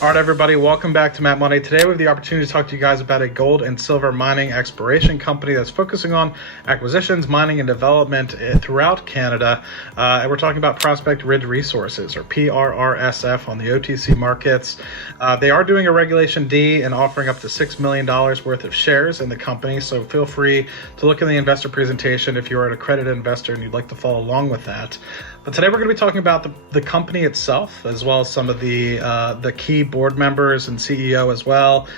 All right, everybody, welcome back to Matt Money. Today we have the opportunity to talk to you guys about a gold and silver mining exploration company that's focusing on acquisitions, mining, and development throughout Canada. And we're talking about Prospect Ridge Resources, or PRRSF, on the OTC markets. They are doing a Regulation D and offering up to $6 million worth of shares in the company, so feel free to look in the investor presentation if you're an accredited investor and you'd like to follow along with that. But today we're going to be talking about the company itself, as well as some of the key board members and CEO as well,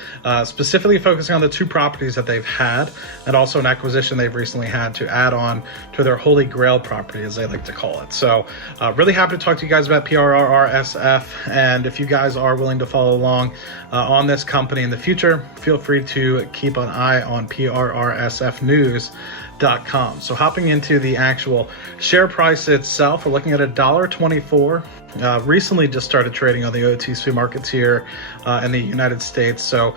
specifically focusing on the two properties that they've had, and also an acquisition they've recently had to add on to their Holy Grail property, as they like to call it. So really happy to talk to you guys about PRRSF, and if you guys are willing to follow along on this company in the future, feel free to keep an eye on PRRSFnews.com. So hopping into the actual share price itself, we're looking at $1.24. Recently just started trading on the OTC markets here in the United States. So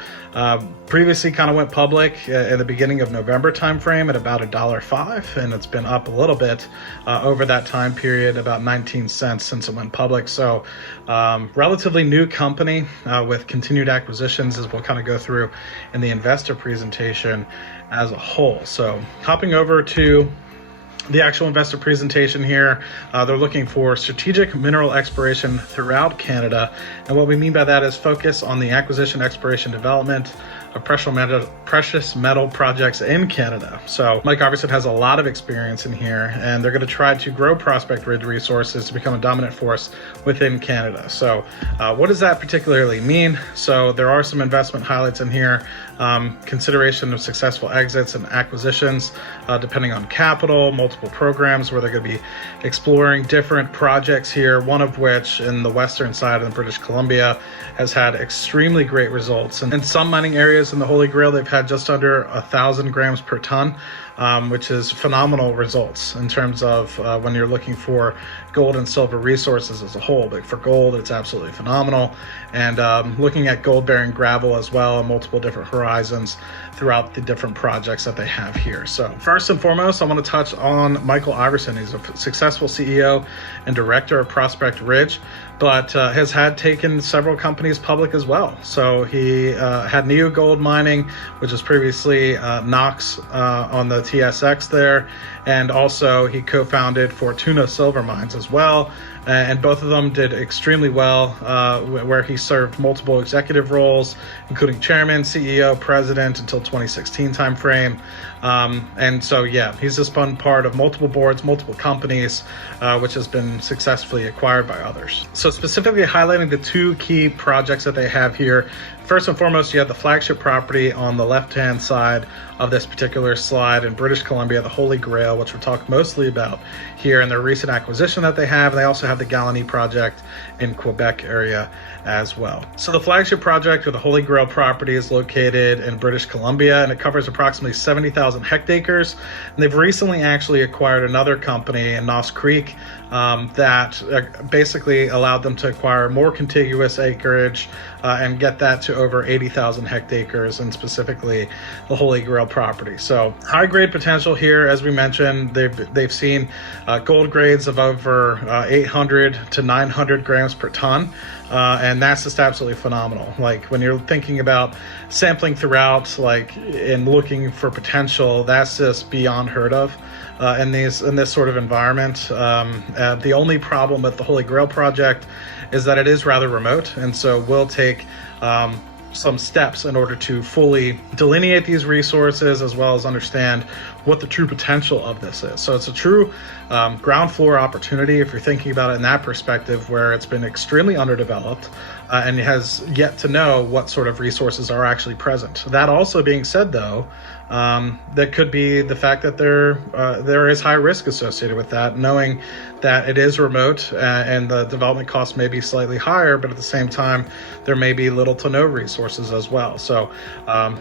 previously kind of went public in the beginning of November timeframe at about $1.05, and it's been up a little bit over that time period, about 19 cents since it went public. So relatively new company with continued acquisitions, as we'll kind of go through in the investor presentation as a whole. So hopping over to the actual investor presentation here, they're looking for strategic mineral exploration throughout Canada. And what we mean by that is focus on the acquisition, exploration, development of precious metal projects in Canada. So Mike Iverson has a lot of experience in here, and they're going to try to grow Prospect Ridge Resources to become a dominant force within Canada. So what does that particularly mean? So there are some investment highlights in here. Consideration of successful exits and acquisitions, depending on capital, multiple programs where they're going to be exploring different projects here, one of which in the western side of British Columbia has had extremely great results. And in some mining areas in the Holy Grail, they've had just under 1,000 grams per ton, which is phenomenal results in terms of when you're looking for gold and silver resources as a whole. But for gold, it's absolutely phenomenal. And looking at gold bearing gravel as well, and multiple different horizons throughout the different projects that they have here. So first and foremost, I want to touch on Michael Iverson. He's a successful CEO and director of Prospect Ridge, but has had taken several companies public as well. So he had Neo Gold Mining, which was previously Knox on the TSX there, and also he co-founded Fortuna Silver Mines as well. And both of them did extremely well, where he served multiple executive roles, including chairman, CEO, president until 2016 timeframe. And so, yeah, he's just been part of multiple boards, multiple companies, which has been successfully acquired by others. So specifically highlighting the two key projects that they have here. First and foremost, you have the flagship property on the left-hand side of this particular slide in British Columbia, the Holy Grail, which we'll talk mostly about here in their recent acquisition that they have. And they also have the Galini project in Quebec area as well. So the flagship project, or the Holy Grail property, is located in British Columbia, and it covers approximately 70,000 hectares. And they've recently actually acquired another company in Noss Creek that basically allowed them to acquire more contiguous acreage and get that to over 80,000 hectares, and specifically the Holy Grail property. So high grade potential here. As we mentioned, they've seen gold grades of over 800 to 900 grams per ton. And that's just absolutely phenomenal. Like when you're thinking about sampling throughout, like and looking for potential, that's just beyond heard of in this sort of environment. The only problem with the Holy Grail project is that it is rather remote, and so we'll take some steps in order to fully delineate these resources, as well as understand what the true potential of this is. So it's a true ground floor opportunity if you're thinking about it in that perspective, where it's been extremely underdeveloped and has yet to know what sort of resources are actually present. That also being said, though, that could be the fact that there is high risk associated with that, knowing that it is remote and the development costs may be slightly higher, but at the same time, there may be little to no resources as well. So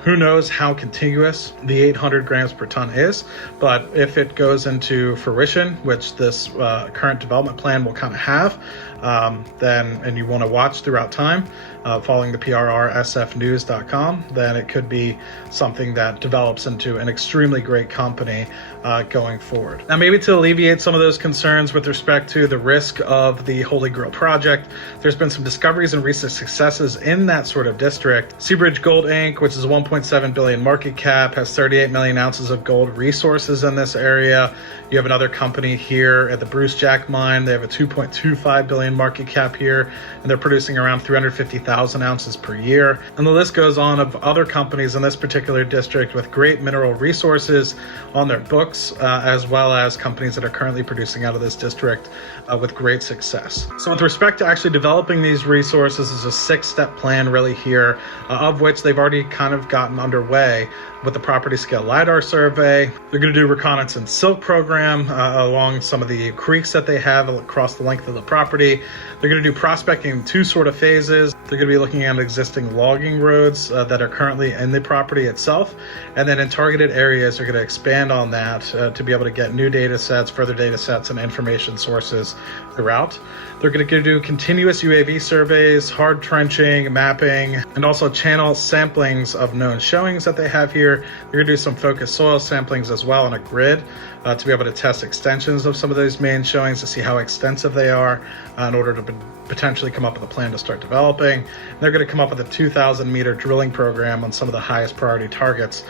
who knows how contiguous the 800 grams per ton is. is. But if it goes into fruition, which this current development plan will kind of have, and you want to watch throughout time, following the PRRSFnews.com, then it could be something that develops into an extremely great company going forward. Now, maybe to alleviate some of those concerns with respect to the risk of the Holy Grail project, there's been some discoveries and recent successes in that sort of district. Seabridge Gold Inc., which is a 1.7 billion market cap, has 38 million ounces of gold resources in this area. You have another company here at the Bruce Jack mine. They have a 2.25 billion market cap here, and they're producing around 350,000 ounces per year. And the list goes on of other companies in this particular district with great mineral resources on their books, as well as companies that are currently producing out of this district with great success. So with respect to actually developing these resources, is a 6-step plan really here, of which they've already kind of gotten underway with the property scale LiDAR survey. They're going to do reconnaissance silk program along some of the creeks that they have across the length of the property. They're going to do prospecting in 2 sort of phases. They're going to be looking at existing logging roads that are currently in the property itself. And then in targeted areas, they're going to expand on that to be able to get new data sets, further data sets, and information sources throughout. They're going to do continuous UAV surveys, hard trenching, mapping, and also channel samplings of known showings that they have here. They're going to do some focused soil samplings as well on a grid to be able to test extensions of some of those main showings to see how extensive they are in order to potentially come up with a plan to start developing. And they're going to come up with a 2,000 meter drilling program on some of the highest priority targets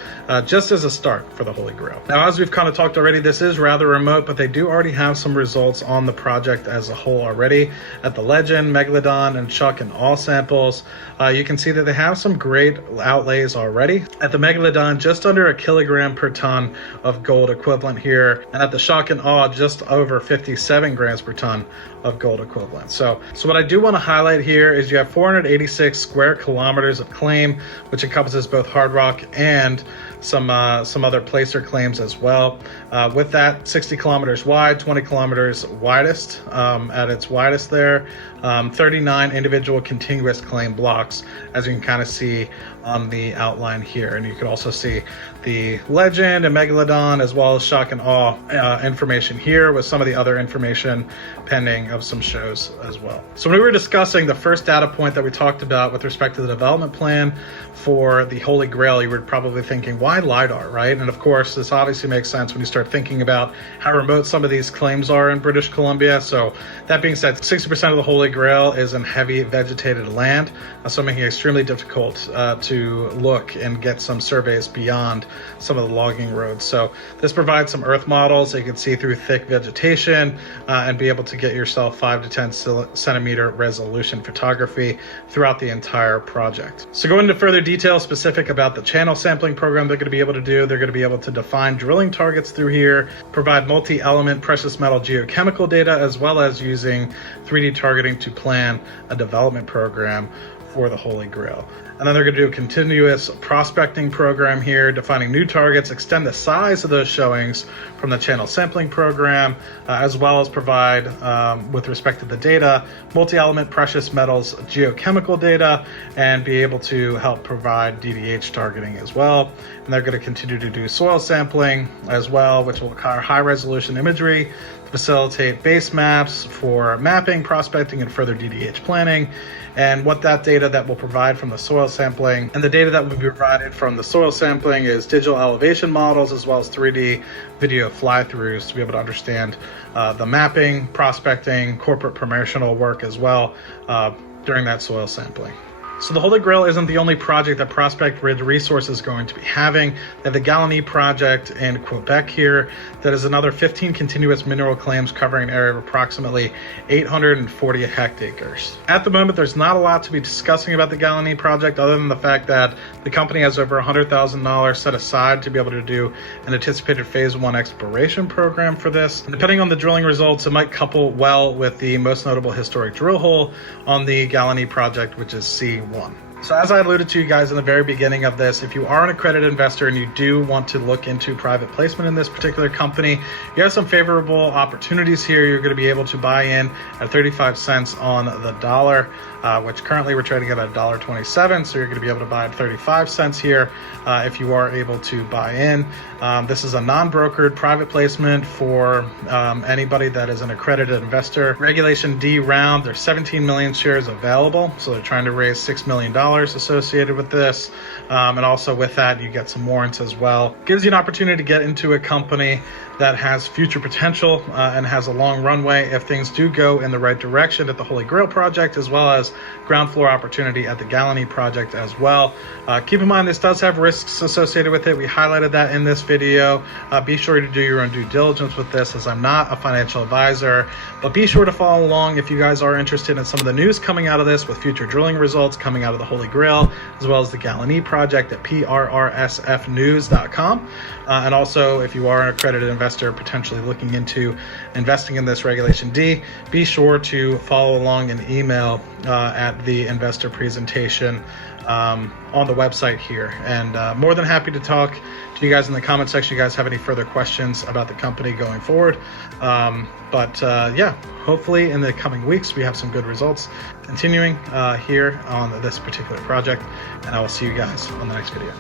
just as a start for the Holy Grail. Now, as we've kind of talked already, this is rather remote, but they do already have some results on the project as a whole already. At the Legend, Megalodon, and Chuck and All samples, you can see that they have some great outlays already. At the Megalodon, just under a kilogram per ton of gold equivalent here, and at the Shock and Awe, just over 57 grams per ton of gold equivalent. So what I do want to highlight here is you have 486 square kilometers of claim, which encompasses both hard rock and some other placer claims as well. With that, 60 kilometers wide, 20 kilometers widest at its widest there, 39 individual continuous claim blocks, as you can kind of see on the outline here. And you can also see the Legend and Megalodon as well as Shock and Awe information here, with some of the other information pending of some shows as well. So when we were discussing the first data point that we talked about with respect to the development plan for the Holy Grail, you were probably thinking, why LiDAR, right? And of course, this obviously makes sense when you start thinking about how remote some of these claims are in British Columbia. So that being said, 60% of the Holy Grail is in heavy vegetated land, so making it extremely difficult to look and get some surveys beyond some of the logging roads. So this provides some earth models that you can see through thick vegetation and be able to get yourself 5 to 10 centimeter resolution photography throughout the entire project. So going into further detail specific about the channel sampling program they're going to be able to do, they're going to be able to define drilling targets through here, provide multi-element precious metal geochemical data, as well as using 3D targeting to plan a development program for the Holy Grail. And then they're going to do a continuous prospecting program here, defining new targets, extend the size of those showings from the channel sampling program, as well as provide, with respect to the data, multi-element precious metals geochemical data, and be able to help provide DDH targeting as well. And they're going to continue to do soil sampling as well, which will require high-resolution imagery to facilitate base maps for mapping, prospecting, and further DDH planning. And what that data that will provide from the soil sampling, and the data that will be provided from the soil sampling, is digital elevation models as well as 3D video fly-throughs to be able to understand the mapping, prospecting, corporate promotional work as well during that soil sampling. So the Holy Grail isn't the only project that Prospect Ridge Resources is going to be having. They have the Galini project in Quebec here. That is another 15 continuous mineral claims covering an area of approximately 840 hectares. At the moment, there's not a lot to be discussing about the Galini project other than the fact that the company has over $100,000 set aside to be able to do an anticipated phase 1 exploration program for this. And depending on the drilling results, it might couple well with the most notable historic drill hole on the Galini project, which is C1. So as I alluded to you guys in the very beginning of this, if you are an accredited investor and you do want to look into private placement in this particular company, you have some favorable opportunities here. You're going to be able to buy in at 35 cents on the dollar, which currently we're trading at $1.27. So you're going to be able to buy at 35 cents here if you are able to buy in. This is a non-brokered private placement for anybody that is an accredited investor. Regulation D round, there's 17 million shares available. So they're trying to raise $6 million associated with this. And also with that, you get some warrants as well. Gives you an opportunity to get into a company that has future potential and has a long runway if things do go in the right direction at the Holy Grail project, as well as ground floor opportunity at the Galini project as well. Keep in mind, this does have risks associated with it. We highlighted that in this video. Be sure to do your own due diligence with this, as I'm not a financial advisor, but be sure to follow along if you guys are interested in some of the news coming out of this, with future drilling results coming out of the Holy Grail, as well as the Galini project at PRRSFnews.com. And also, if you are an accredited investor potentially looking into investing in this Regulation D, be sure to follow along and email at the investor presentation on the website here. And more than happy to talk to you guys in the comment section. You guys have any further questions about the company going forward. Yeah, hopefully in the coming weeks we have some good results continuing here on this particular project, and I will see you guys on the next video.